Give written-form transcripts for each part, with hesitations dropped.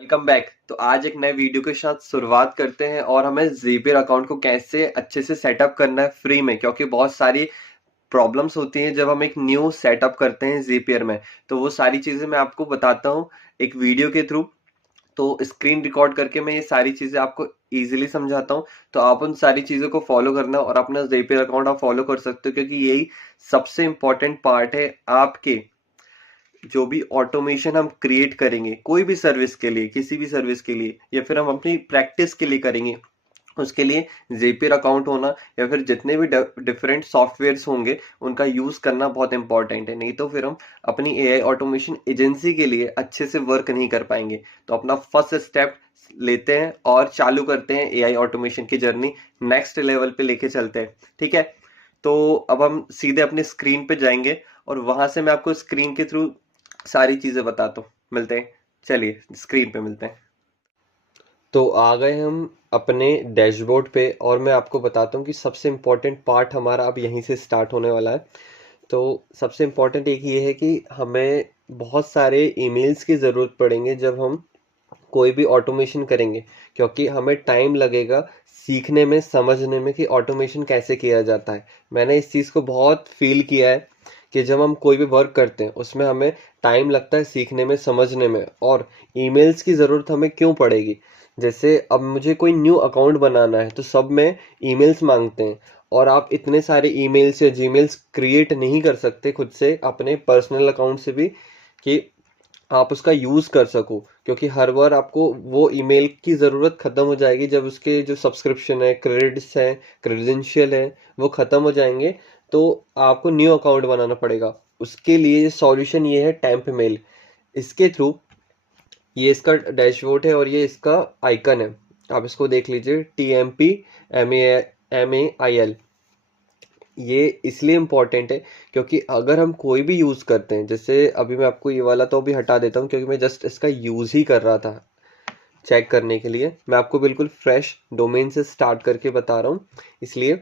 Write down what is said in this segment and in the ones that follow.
Welcome back. तो आज एक नए वीडियो के साथ शुरुआत करते हैं और हमें ज़ेपियर अकाउंट को कैसे अच्छे से सेटअप करना है फ्री में, क्योंकि बहुत सारी प्रॉब्लम्स होती हैं जब हम एक न्यू सेटअप करते हैं ज़ेपियर में। तो वो सारी चीज़ें मैं आपको बताता हूँ एक वीडियो के थ्रू। तो स्क्रीन रिकॉर्ड करके मैं ये सारी चीज़ें आपको इजीली समझाता हूँ। तो आप उन सारी चीज़ों को फॉलो करना और अपना ज़ेपियर अकाउंट आप फॉलो कर सकते हो, क्योंकि यही सबसे इंपॉर्टेंट पार्ट है आपके जो भी ऑटोमेशन हम क्रिएट करेंगे कोई भी सर्विस के लिए, किसी भी सर्विस के लिए, या फिर हम अपनी प्रैक्टिस के लिए करेंगे, उसके लिए Zapier अकाउंट होना या फिर जितने भी डिफरेंट सॉफ्टवेयर्स होंगे उनका यूज करना बहुत इंपॉर्टेंट है। नहीं तो फिर हम अपनी एआई ऑटोमेशन एजेंसी के लिए अच्छे से वर्क नहीं कर पाएंगे। तो अपना फर्स्ट स्टेप लेते हैं और चालू करते हैं एआई ऑटोमेशन की जर्नी, नेक्स्ट लेवल पे लेके चलते हैं। ठीक है, तो अब हम सीधे अपनी स्क्रीन पे जाएंगे और वहां से मैं आपको स्क्रीन के थ्रू सारी चीजें बताता हूँ। मिलते हैं, चलिए स्क्रीन पे मिलते हैं। तो आ गए हम अपने डैशबोर्ड पे और मैं आपको बताता हूँ कि सबसे इम्पोर्टेंट पार्ट हमारा अब यहीं से स्टार्ट होने वाला है। तो सबसे इम्पोर्टेंट एक ये है कि हमें बहुत सारे ईमेल्स की ज़रूरत पड़ेंगे जब हम कोई भी ऑटोमेशन करेंगे, क्योंकि हमें टाइम लगेगा सीखने में, समझने में कि ऑटोमेशन कैसे किया जाता है। मैंने इस चीज़ को बहुत फील किया है कि जब हम कोई भी वर्क करते हैं उसमें हमें टाइम लगता है सीखने में, समझने में। और ईमेल्स की ज़रूरत हमें क्यों पड़ेगी? जैसे अब मुझे कोई न्यू अकाउंट बनाना है तो सब में ईमेल्स मांगते हैं, और आप इतने सारे ईमेल्स या जीमेल्स क्रिएट नहीं कर सकते खुद से अपने पर्सनल अकाउंट से भी कि आप उसका यूज़ कर सको, क्योंकि हर बार आपको वो ईमेल की ज़रूरत ख़त्म हो जाएगी जब उसके जो सब्सक्रिप्शन है, क्रेडिट्स हैं, क्रेडेंशियल है, वो ख़त्म हो जाएंगे। तो आपको न्यू अकाउंट बनाना पड़ेगा। उसके लिए सॉल्यूशन ये है टेम्प मेल। इसके थ्रू, ये इसका डैशबोर्ड है और ये इसका आइकन है, आप इसको देख लीजिए, TMP MEAIL। ये इसलिए इम्पोर्टेंट है क्योंकि अगर हम कोई भी यूज़ करते हैं, जैसे अभी मैं आपको ये वाला तो अभी हटा देता हूँ क्योंकि मैं जस्ट इसका यूज़ ही कर रहा था चेक करने के लिए। मैं आपको बिल्कुल फ्रेश डोमेन से स्टार्ट करके बता रहा हूँ, इसलिए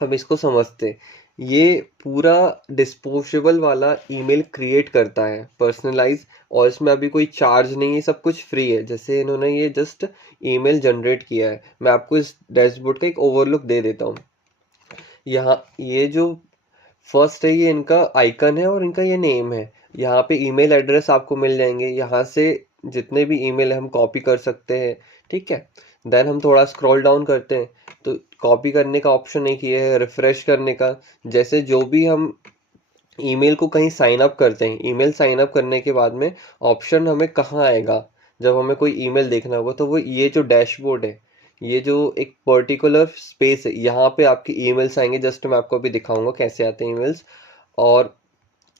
हम इसको समझते हैं। ये पूरा डिस्पोजेबल वाला ईमेल क्रिएट करता है, पर्सनलाइज, और इसमें अभी कोई चार्ज नहीं है, सब कुछ फ्री है। जैसे इन्होंने ये जस्ट ईमेल जनरेट किया है। मैं आपको इस डैशबोर्ड का एक ओवरलुक दे देता हूँ। यहाँ ये जो फर्स्ट है ये इनका आइकन है और इनका ये नेम है। यहाँ पे ईमेल एड्रेस आपको मिल जाएंगे, यहाँ से जितने भी ईमेल है हम कॉपी कर सकते हैं। ठीक है, देन हम थोड़ा स्क्रॉल डाउन करते हैं तो कॉपी करने का ऑप्शन एक ये है, रिफ्रेश करने का। जैसे जो भी हम ईमेल को कहीं साइन अप करते हैं, ईमेल साइन अप करने के बाद में ऑप्शन हमें कहाँ आएगा जब हमें कोई ईमेल देखना होगा, तो वो ये जो डैशबोर्ड है, ये जो एक पर्टिकुलर स्पेस है, यहाँ पे आपकी ईमेल्स आएंगे। जस्ट मैं आपको अभी दिखाऊंगा कैसे आते हैं ईमेल्स। और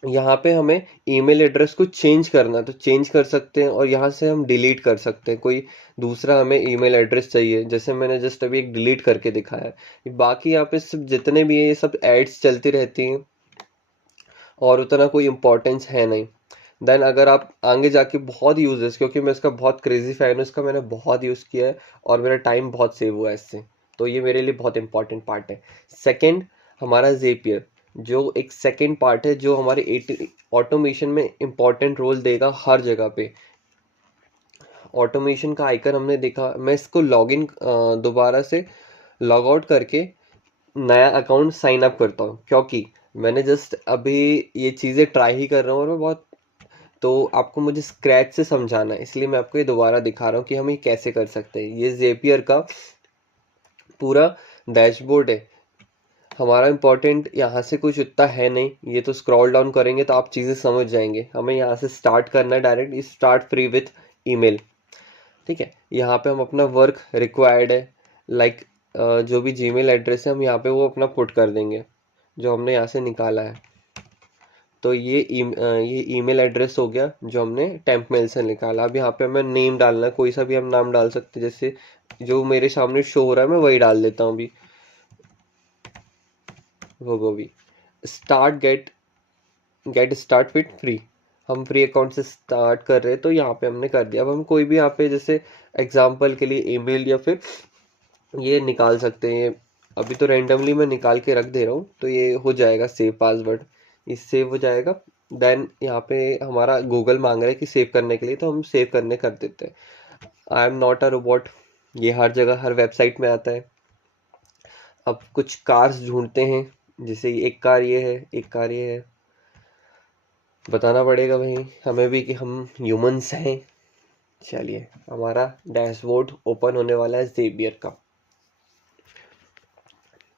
यहाँ पे हमें ईमेल एड्रेस को चेंज करना है तो चेंज कर सकते हैं, और यहाँ से हम डिलीट कर सकते हैं। कोई दूसरा हमें ईमेल एड्रेस चाहिए, जैसे मैंने जस्ट अभी एक डिलीट करके दिखाया है। बाकी यहाँ पे सब जितने भी है ये सब एड्स चलती रहती हैं और उतना कोई इम्पोर्टेंस है नहीं। देन अगर आप आगे जाके बहुत यूजेस, क्योंकि मैं इसका बहुत क्रेजी फैन हूँ, इसका मैंने बहुत यूज़ किया है और मेरा टाइम बहुत सेव हुआ है इससे, तो ये मेरे लिए बहुत इंपॉर्टेंट पार्ट है। सेकंड, हमारा जेपियर, जो एक सेकंड पार्ट है जो हमारे ऑटोमेशन में इंपॉर्टेंट रोल देगा हर जगह पे। ऑटोमेशन का आइकन हमने देखा, मैं इसको लॉगिन दोबारा से लॉग आउट करके नया अकाउंट साइन अप करता हूँ, क्योंकि मैंने जस्ट अभी ये चीज़ें ट्राई ही कर रहा हूँ और मैं बहुत, तो आपको मुझे स्क्रैच से समझाना है, इसलिए मैं आपको ये दोबारा दिखा रहा हूँ कि हम ये कैसे कर सकते हैं। ये जेपियर का पूरा डैशबोर्ड है। हमारा इम्पोर्टेंट यहाँ से कुछ इतना है नहीं, ये तो स्क्रॉल डाउन करेंगे तो आप चीज़ें समझ जाएंगे। हमें यहाँ से स्टार्ट करना है direct, start free with email. ठीक है, यहाँ पे हम अपना वर्क रिक्वायर्ड है, लाइक जो भी जीमेल एड्रेस है हम यहाँ पे वो अपना पुट कर देंगे जो हमने यहाँ से निकाला है। तो ये ईमेल एड्रेस हो गया जो हमने टेम्प मेल से निकाला। अब यहाँ पे हमें नेम डालना है, कोई सा भी हम नाम डाल सकते हैं, जैसे जो मेरे सामने शो हो रहा है मैं वही डाल देता हूँ अभी, वो भी। Start get start with free, हम फ्री अकाउंट से स्टार्ट कर रहे हैं तो यहाँ पे हमने कर दिया। अब हम कोई भी यहाँ पे जैसे एग्जांपल के लिए ईमेल या फिर ये निकाल सकते हैं। अभी तो रैंडमली मैं निकाल के रख दे रहा हूँ तो ये हो जाएगा सेव पासवर्ड, ये सेव हो जाएगा। देन यहाँ पे हमारा गूगल मांग रहा है कि सेव करने के लिए, तो हम सेव करने कर देते हैं। I am not a robot, ये हर जगह हर वेबसाइट में आता है। अब कुछ कार्स ढूंढते हैं, जैसे एक कार ये है, एक कार ये है, बताना पड़ेगा भाई हमें भी कि हम ह्यूमंस हैं। चलिए, हमारा डैशबोर्ड ओपन होने वाला है ज़ेबियर का।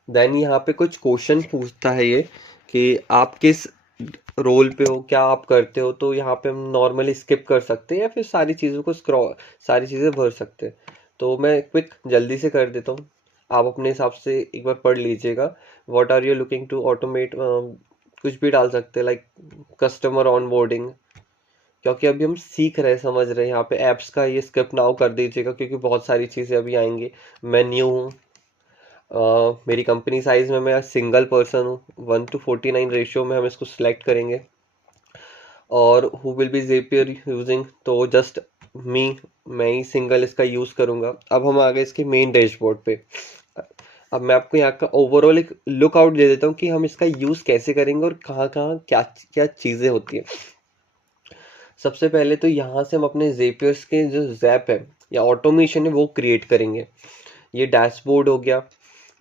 देन यहाँ पे कुछ क्वेश्चन पूछता है ये कि आप किस रोल पे हो, क्या आप करते हो। तो यहाँ पे हम नॉर्मली स्किप कर सकते हैं या फिर सारी चीज़ों को स्क्रॉल, सारी चीज़ें भर सकते हैं। तो मैं क्विक जल्दी से कर देता हूँ, आप अपने हिसाब से एक बार पढ़ लीजिएगा। What are you looking to automate, कुछ भी डाल सकते हैं, लाइक कस्टमर ऑनबोर्डिंग, क्योंकि अभी हम सीख रहे हैं, समझ रहे हैं। यहाँ पे एप्स का ये स्किप नाउ कर दीजिएगा क्योंकि बहुत सारी चीज़ें अभी आएंगी। मैं न्यू हूँ, मेरी कंपनी साइज में मैं सिंगल पर्सन हूँ, 1:49 रेशियो में हम इसको सिलेक्ट करेंगे। और हु विल बी जेपियर यूजिंग, तो जस्ट मी, मैं ही सिंगल इसका यूज़ करूँगा। अब हम आ गए इसके मेन डैशबोर्ड पे। अब मैं आपको यहाँ का ओवरऑल एक लुक आउट दे देता हूँ कि हम इसका यूज़ कैसे करेंगे और कहाँ कहाँ क्या क्या चीज़ें होती हैं। सबसे पहले तो यहाँ से हम अपने जेपियर्स के जो जैप है या ऑटोमेशन है वो क्रिएट करेंगे। ये डैशबोर्ड हो गया।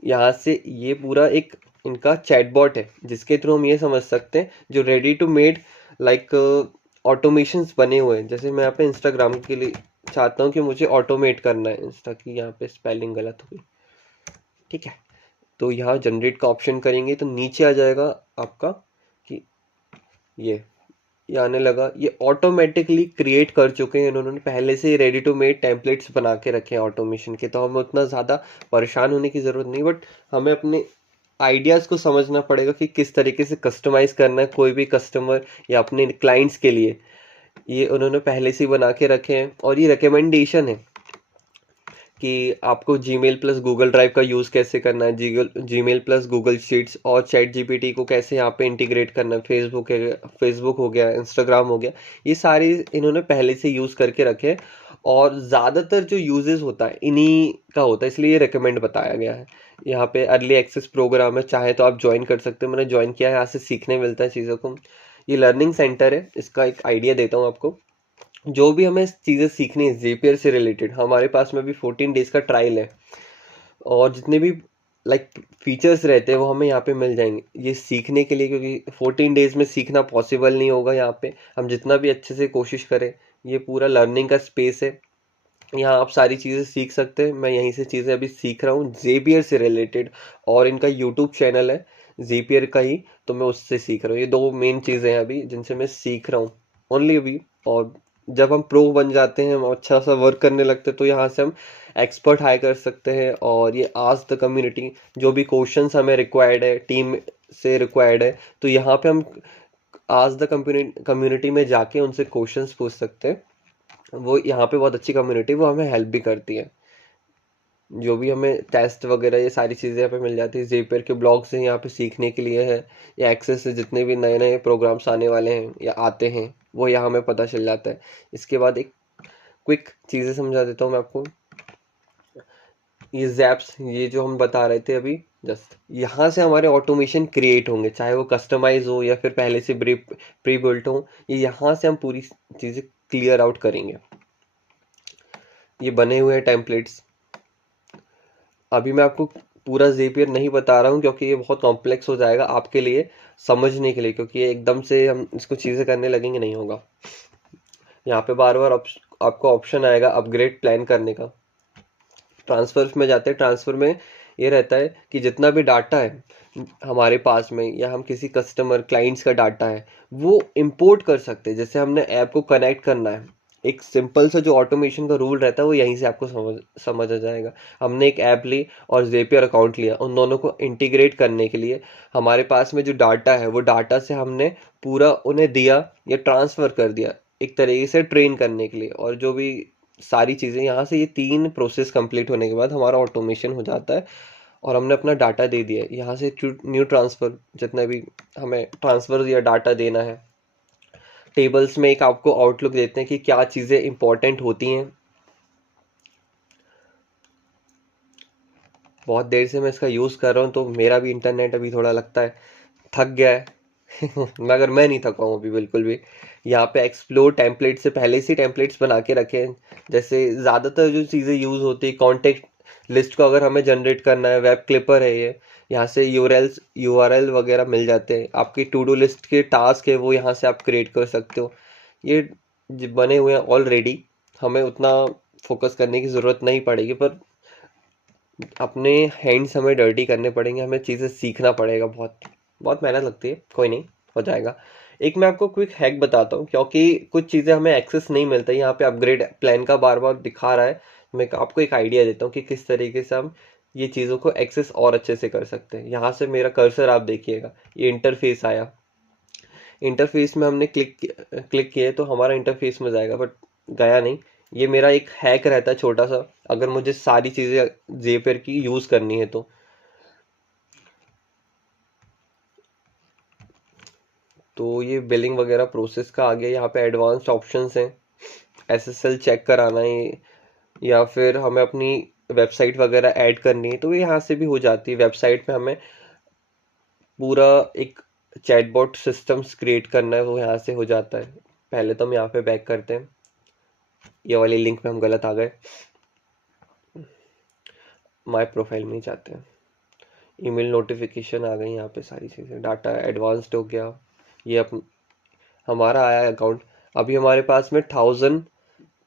यहाँ से ये पूरा एक इनका चैटबॉट है जिसके थ्रू हम ये समझ सकते हैं, जो ready to made like automations बने हुए हैं। जैसे मैं यहाँ पे इंस्टाग्राम के लिए चाहता हूँ कि मुझे ऑटोमेट करना है इंस्टा की, यहाँ पे स्पेलिंग गलत हो गई, ठीक है। तो यहाँ जनरेट का ऑप्शन करेंगे तो नीचे आ जाएगा आपका कि ये आने लगा। ये ऑटोमेटिकली क्रिएट कर चुके हैं इन्होंने, पहले से रेडी टू मेड टेम्पलेट्स बना के रखे हैं ऑटोमेशन के, तो हमें उतना ज़्यादा परेशान होने की ज़रूरत नहीं। बट हमें अपने आइडियाज़ को समझना पड़ेगा कि किस तरीके से कस्टमाइज़ करना है कोई भी कस्टमर या अपने क्लाइंट्स के लिए। ये उन्होंने पहले से ही बना के रखे हैं और ये रिकमेंडेशन है कि आपको जीमेल प्लस गूगल ड्राइव का यूज़ कैसे करना है, जीमेल प्लस गूगल शीट्स और चैट जीपीटी को कैसे यहाँ पे इंटीग्रेट करना है, फेसबुक हो गया, इंस्टाग्राम हो गया, ये सारी इन्होंने पहले से यूज़ करके रखे हैं। और ज़्यादातर जो यूजेस होता है इन्हीं का होता है, इसलिए ये रिकमेंड बताया गया है। यहाँ पे अर्ली एक्सेस प्रोग्राम है, चाहे तो आप ज्वाइन कर सकते हो, मैंने ज्वाइन किया है, यहाँ से सीखने मिलता है चीज़ों को। ये लर्निंग सेंटर है, इसका एक आइडिया देता हूँ आपको। जो भी हमें चीज़ें सीखनी है जेपियर से रिलेटेड, हमारे पास में भी 14 डेज का ट्रायल है और जितने भी लाइक फीचर्स रहते हैं वो हमें यहाँ पे मिल जाएंगे ये सीखने के लिए, क्योंकि 14 डेज में सीखना पॉसिबल नहीं होगा। यहाँ पे हम जितना भी अच्छे से कोशिश करें, ये पूरा लर्निंग का स्पेस है, यहाँ आप सारी चीज़ें सीख सकते हैं। मैं यहीं से चीज़ें अभी सीख रहा हूँ जेबियर से रिलेटेड, और इनका यूट्यूब चैनल है जेपियर का ही, तो मैं उससे सीख रहा हूँ। ये दो मेन चीज़ें हैं अभी जिनसे मैं सीख रहा हूँ ओनली अभी। और जब हम प्रो बन जाते हैं, हम अच्छा सा वर्क करने लगते हैं, तो यहाँ से हम एक्सपर्ट हायर कर सकते हैं। और ये आस्क द कम्युनिटी, जो भी क्वेश्चंस हमें रिक्वायर्ड है, टीम से रिक्वायर्ड है, तो यहाँ पे हम आस्क द कम्युनिटी में जाके उनसे क्वेश्चंस पूछ सकते हैं। वो यहाँ पे बहुत अच्छी कम्युनिटी, वो हमें हेल्प भी करती है। जो भी हमें टेस्ट वगैरह ये सारी चीज़ें यहाँ पे मिल जाती है। जेपियर के ब्लॉग्स हैं यहाँ पे सीखने के लिए है, या एक्सेस से जितने भी नए नए प्रोग्राम्स आने वाले हैं या आते हैं वो यहाँ हमें पता चल जाता है। इसके बाद एक क्विक चीज़ें समझा देता हूँ मैं आपको। ये जैप्स, ये जो हम बता रहे थे अभी जस्ट, यहाँ से हमारे ऑटोमेशन क्रिएट होंगे, चाहे वो कस्टमाइज हो या फिर पहले से प्री बिल्ट हो। ये यहाँ से हम पूरी चीज़ें क्लियर आउट करेंगे। ये बने हुए हैं टेम्पलेट्स। अभी मैं आपको पूरा जेपियर नहीं बता रहा हूँ क्योंकि ये बहुत कॉम्प्लेक्स हो जाएगा आपके लिए समझने के लिए, क्योंकि ये एकदम से हम इसको चीज़ें करने लगेंगे नहीं होगा। यहाँ पे बार बार आपको ऑप्शन आएगा अपग्रेड प्लान करने का। ट्रांसफर में जाते हैं, ट्रांसफर में ये रहता है कि जितना भी डाटा है हमारे पास में, या हम किसी कस्टमर क्लाइंट्स का डाटा है वो इंपोर्ट कर सकते हैं। जैसे हमने ऐप को कनेक्ट करना है, एक सिंपल सा जो ऑटोमेशन का रूल रहता है वो यहीं से आपको समझ आ जाएगा। हमने एक ऐप ली और जेपियर अकाउंट लिया, उन दोनों को इंटीग्रेट करने के लिए हमारे पास में जो डाटा है वो डाटा से हमने पूरा उन्हें दिया या ट्रांसफ़र कर दिया एक तरीके से ट्रेन करने के लिए। और जो भी सारी चीज़ें यहाँ से, ये 3 प्रोसेस कंप्लीट होने के बाद हमारा ऑटोमेशन हो जाता है और हमने अपना डाटा दे दिया है। यहाँ से न्यू ट्रांसफ़र, जितना भी हमें ट्रांसफ़र या डाटा देना है, टेबल्स में एक आपको आउटलुक देते हैं कि क्या चीज़ें इंपॉर्टेंट होती हैं। बहुत देर से मैं इसका यूज़ कर रहा हूँ तो मेरा भी इंटरनेट अभी थोड़ा लगता है थक गया है, मगर मैं नहीं थका हूँ अभी बिल्कुल भी। यहाँ पे एक्सप्लोर टेम्पलेट से पहले से टेम्पलेट्स बना के रखे हैं। जैसे ज़्यादातर जो चीज़ें यूज़ होती है, कॉन्टेक्ट लिस्ट को अगर हमें जनरेट करना है, वेब क्लिपर है ये, यहाँ से यूआरएल वगैरह मिल जाते हैं। आपकी टू डू लिस्ट के टास्क है वो यहाँ से आप क्रिएट कर सकते हो। ये बने हुए हैं ऑलरेडी, हमें उतना फोकस करने की ज़रूरत नहीं पड़ेगी, पर अपने हैंड्स हमें डर्टी करने पड़ेंगे, हमें चीज़ें सीखना पड़ेगा, बहुत बहुत मेहनत लगती है, कोई नहीं, हो जाएगा। एक मैं आपको क्विक हैक बताता हूँ, क्योंकि कुछ चीज़ें हमें एक्सेस नहीं मिलता। यहाँ पे अपग्रेड प्लान का बार बार दिखा रहा है। मैं आपको एक आइडिया देता हूँ कि किस तरीके से हम ये चीज़ों को एक्सेस और अच्छे से कर सकते हैं। यहाँ से मेरा कर्सर आप देखिएगा, ये इंटरफेस आया। इंटरफेस में हमने क्लिक किए तो हमारा इंटरफेस में जाएगा, बट गया नहीं। ये मेरा एक हैक रहता है छोटा सा, अगर मुझे सारी चीज़ें ज़ेपियर की यूज़ करनी है तो ये बिलिंग वगैरह प्रोसेस का आ गया। यहाँ पे एडवांस्ड ऑप्शंस हैं, एसएसएल चेक कराना है या फिर हमें अपनी वेबसाइट वगैरह ऐड करनी है तो ये यहाँ से भी हो जाती है। वेबसाइट में हमें पूरा एक चैटबॉट सिस्टम्स क्रिएट करना है, वो यहाँ से हो जाता है। पहले तो हम यहाँ पे बैक करते हैं, ये वाली लिंक में हम गलत आ गए, माय प्रोफाइल में ही जाते हैं। ईमेल नोटिफिकेशन आ गई, यहाँ पे सारी चीज़ें, डाटा एडवांस्ड हो गया। ये हमारा आया अकाउंट। अभी हमारे पास में 1000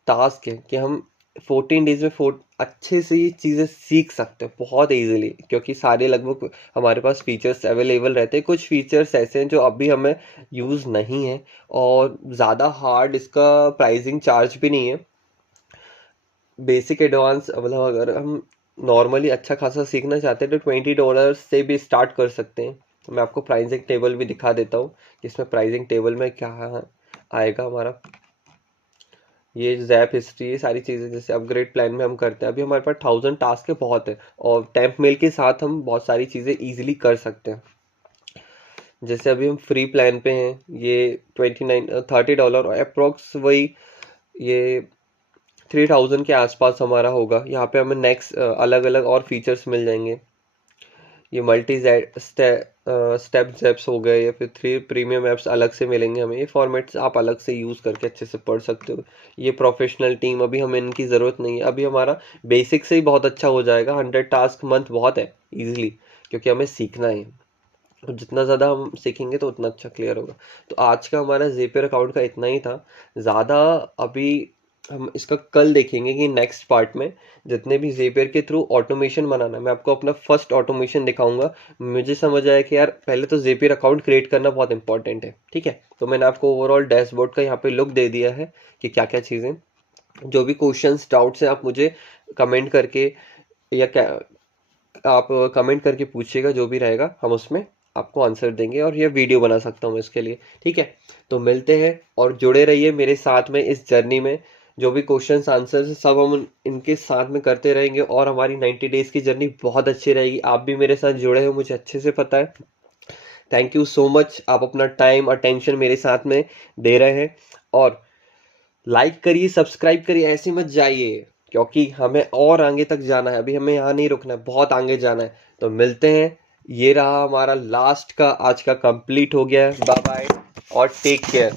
टास्क है कि हम 14 डेज में अच्छे से ये चीज़ें सीख सकते हैं बहुत इजीली, क्योंकि सारे लगभग हमारे पास फीचर्स अवेलेबल रहते हैं। कुछ फीचर्स ऐसे हैं जो अभी हमें यूज़ नहीं है, और ज़्यादा हार्ड इसका प्राइसिंग चार्ज भी नहीं है। बेसिक एडवांस मतलब अगर हम नॉर्मली अच्छा खासा सीखना चाहते हैं तो $20 से भी स्टार्ट कर सकते हैं। तो मैं आपको प्राइसिंग टेबल भी दिखा देता हूँ, जिसमें प्राइसिंग टेबल में क्या आएगा हमारा। ये जैप हिस्ट्री, ये सारी चीज़ें जैसे अपग्रेड प्लान में हम करते हैं। अभी हमारे पास 1000 टास्क है, बहुत है, और टेम्प मेल के साथ हम बहुत सारी चीज़ें ईजिली कर सकते हैं। जैसे अभी हम फ्री प्लान पे हैं, ये $30 और अप्रोक्स वही ये 3000 के आसपास हमारा होगा। यहाँ पे हमें नेक्स्ट अलग अलग और फीचर्स मिल जाएंगे। ये मल्टी स्टेप जैप्स हो गए, या फिर 3 प्रीमियम ऐप्स अलग से मिलेंगे हमें। ये फॉर्मेट्स आप अलग से यूज़ करके अच्छे से पढ़ सकते हो। ये प्रोफेशनल टीम, अभी हमें इनकी ज़रूरत नहीं है। अभी हमारा बेसिक से ही बहुत अच्छा हो जाएगा। 100 टास्क मंथ बहुत है इजीली, क्योंकि हमें सीखना है, और जितना ज़्यादा हम सीखेंगे तो उतना अच्छा क्लियर होगा। तो आज का हमारा ज़ेपियर अकाउंट का इतना ही था। ज़्यादा अभी हम इसका कल देखेंगे कि नेक्स्ट पार्ट में जितने भी ज़ेपियर के थ्रू ऑटोमेशन बनाना है, मैं आपको अपना फर्स्ट ऑटोमेशन दिखाऊंगा। मुझे समझ आया कि यार पहले तो ज़ेपियर अकाउंट क्रिएट करना बहुत इंपॉर्टेंट है, ठीक है। तो मैंने आपको ओवरऑल डैशबोर्ड का यहाँ पे लुक दे दिया है कि क्या क्या चीज़ें। जो भी क्वेश्चंस डाउट्स हैं आप मुझे कमेंट करके, या क्या आप कमेंट करके पूछिएगा, जो भी रहेगा हम उसमें आपको आंसर देंगे, और ये वीडियो बना सकता हूँ इसके लिए, ठीक है। तो मिलते हैं, और जुड़े रहिए मेरे साथ में इस जर्नी में। जो भी क्वेश्चंस आंसर्स सब हम इनके साथ में करते रहेंगे, और हमारी 90 डेज की जर्नी बहुत अच्छी रहेगी। आप भी मेरे साथ जुड़े हो, मुझे अच्छे से पता है। थैंक यू सो मच, आप अपना टाइम अटेंशन मेरे साथ में दे रहे हैं। और लाइक करिए, सब्सक्राइब करिए, ऐसे मत जाइए, क्योंकि हमें और आगे तक जाना है। अभी हमें यहाँ नहीं रुकना है, बहुत आगे जाना है। तो मिलते हैं। ये रहा हमारा लास्ट का आज का कंप्लीट हो गया है। बाय बाय और टेक केयर।